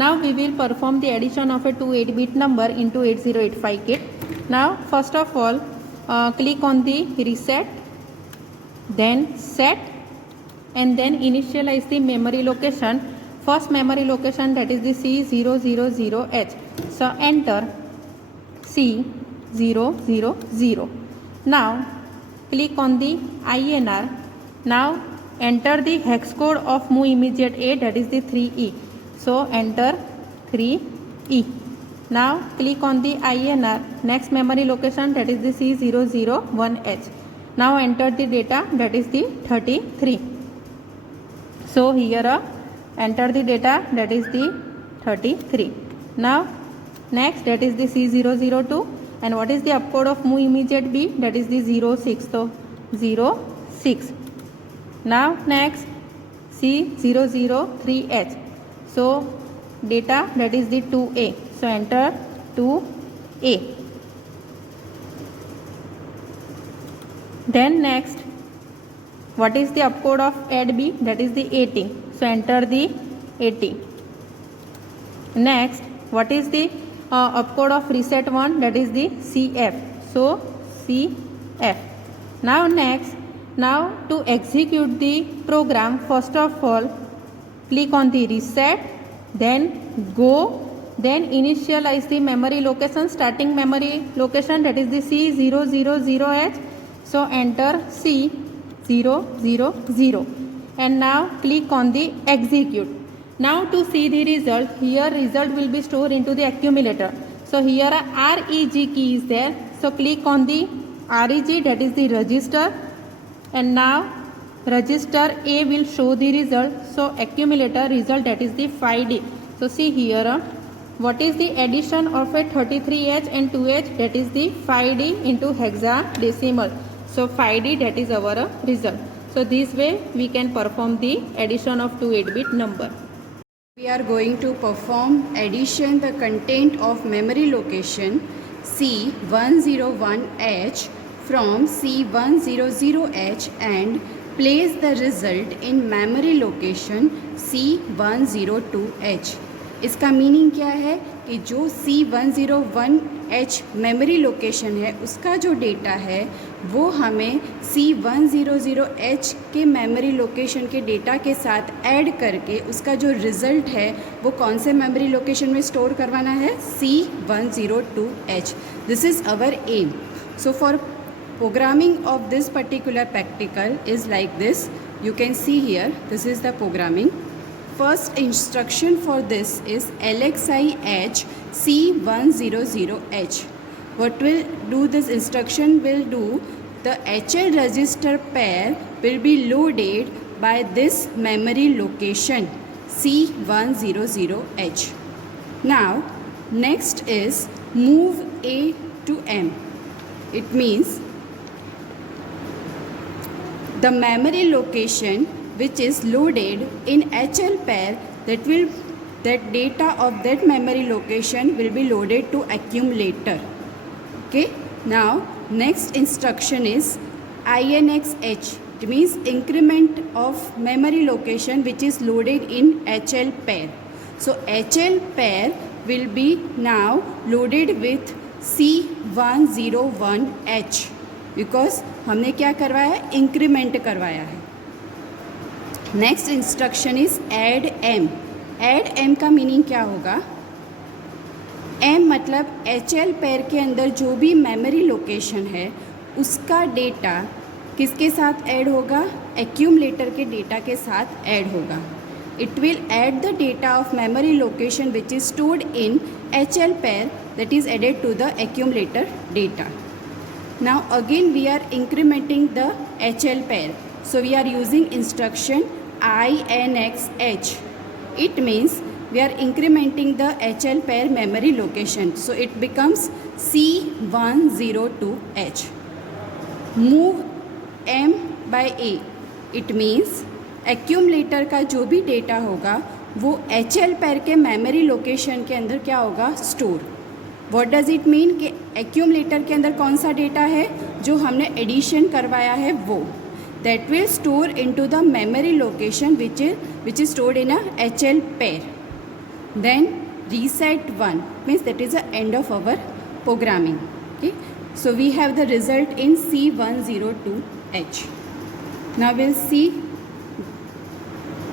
Now we will perform the addition of a two 8-bit number into 8085 kit. Now first of all click on the reset, then set, and then initialize the memory location. First memory location, that is the C000H. So enter C000. Now click on the INR. Now enter the hex code of move immediate A, that is the 3E. So enter 3E. Now click on the INR, next memory location, that is the C001H. Now enter the data, that is the 33. So here enter the data, that is the 33. Now next, that is the C002, and what is the opcode of move immediate B, that is the 06. So 06. Now next C003H. So data, that is the 2A. So enter 2A. Then next, what is the opcode of add B, that is the 80. So enter the 80. Next, what is the opcode of reset 1, that is the CF. So CF. Now next, now to execute the program, first of all click on the reset, then go, then initialize the memory location, starting memory location, that is the C000H. So enter C000, and now click on the execute. Now to see the result, here result will be stored into the accumulator. So here a REG key is there. So click on the REG, that is the register, and now register A will show the result. So accumulator result, that is the 5D. So see here what is the addition of a 33H and 2H, that is the 5D into hexadecimal. So 5D, that is our result. So this way we can perform the addition of two 8-bit number. We are going to perform addition the content of memory location C101H from C100H and place the result in memory location C102H. इसका meaning क्या है कि जो C101H memory location है उसका जो data है वो हमें C100H के मेमोरी लोकेशन के डेटा के साथ ऐड करके उसका जो रिज़ल्ट है वो कौन से मेमोरी लोकेशन में स्टोर करवाना है, C102H. This is our M. So for programming of this particular practical is like this. You can see here, this is the programming. First instruction for this is LXIH C100H. What will do this instruction will do, the HL register pair will be loaded by this memory location C100H. Now next is move A to M. It means the memory location which is loaded in HL pair, that data of that memory location will be loaded to accumulator. Okay, now next instruction is INXH. It means increment of memory location which is loaded in HL pair. So HL pair will be now loaded with C101H because हमने क्या करवाया है, increment करवाया है. Next instruction is add M. Add M का meaning क्या होगा, M मतलब HL पेयर के अंदर जो भी मेमोरी लोकेशन है उसका डेटा किसके साथ ऐड होगा, एक्यूमुलेटर के डेटा के साथ ऐड होगा. It will add the data of memory location which is stored in HL pair that is added to the accumulator data. Now again we are incrementing the HL pair. So we are using instruction INXH. It means we are incrementing the HL pair memory location. So it becomes C102H. Move M by A. It means accumulator का जो भी data होगा वो HL pair के memory location के अंदर क्या होगा, store. What does it mean कि एक्यूमुलेटर के अंदर कौन सा डेटा है जो हमने एडिशन करवाया है वो, that will store into the memory location which is stored in a HL pair. then reset 1 means that is the end of our programming. Okay, so we have the result in C102H. Now we'll see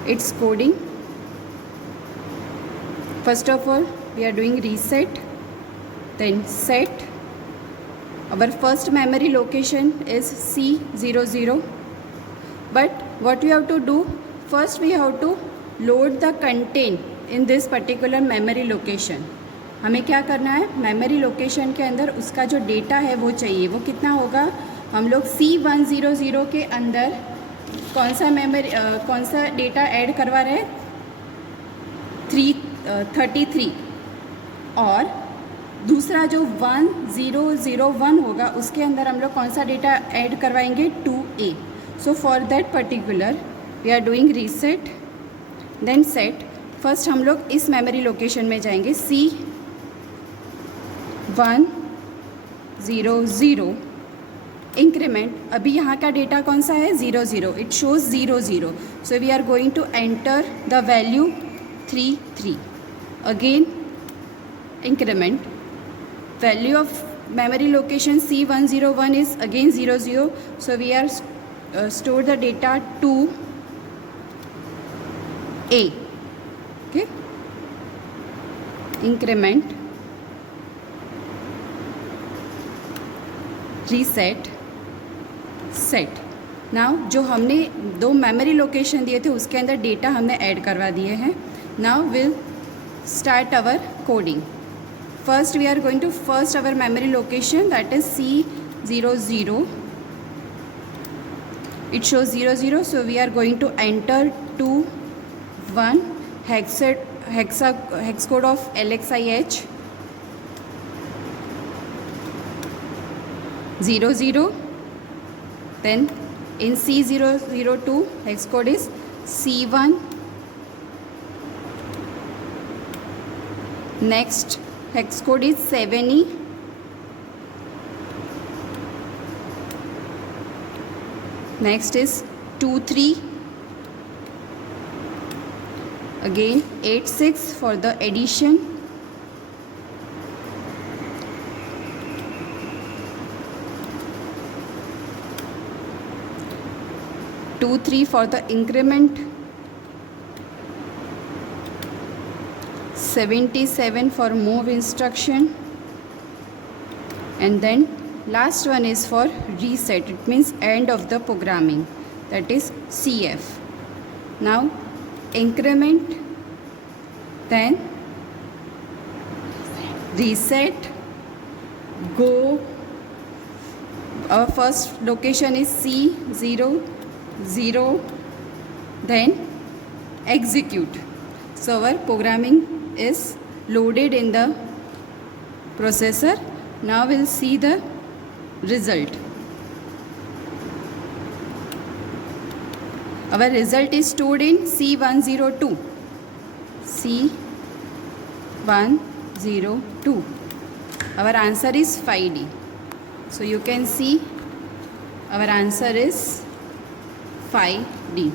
its coding. First of all, we are doing reset, then set. Our first memory location is C00, but what we have to do, first we have to load the content in this particular memory location. हमें क्या करना है, memory location के अंदर उसका जो data है वो चाहिए. वो कितना होगा, हम लोग C100 के अंदर कौन सा डेटा ऐड करवा रहे हैं, 33, और दूसरा जो 1001 होगा उसके अंदर हम लोग कौन सा डेटा ऐड करवाएंगे, 2A. So for that particular we are doing reset then set. First हम लोग इस मेमोरी लोकेशन में जाएंगे, C100 इंक्रीमेंट. अभी यहाँ का डेटा कौन सा है, 00, it shows 00. So we are going to enter the value 33. Again increment, value of memory location C101 is again 00, so we are store the data to A. Okay, increment, reset, set. Now जो हमने दो memory location दिए थे उसके अंदर data हमने add करवा दिए हैं. Now we'll start our coding. First we are going to first our memory location, that is C00. It shows 00, so we are going to enter 21 hex code of LXIH 00. Then in C002 hex code is C1. Next hex code is 7E. Next is 23. Again 86 for the addition. Two 3 for the increment. 77 for move instruction, and then last one is for reset, it means end of the programming, that is CF. Now increment, then reset, go. Our first location is C00, then execute. So our programming is loaded in the processor. Now we'll see the result. Our result is stored in C102. C102. Our answer is 5D. So you can see our answer is 5D.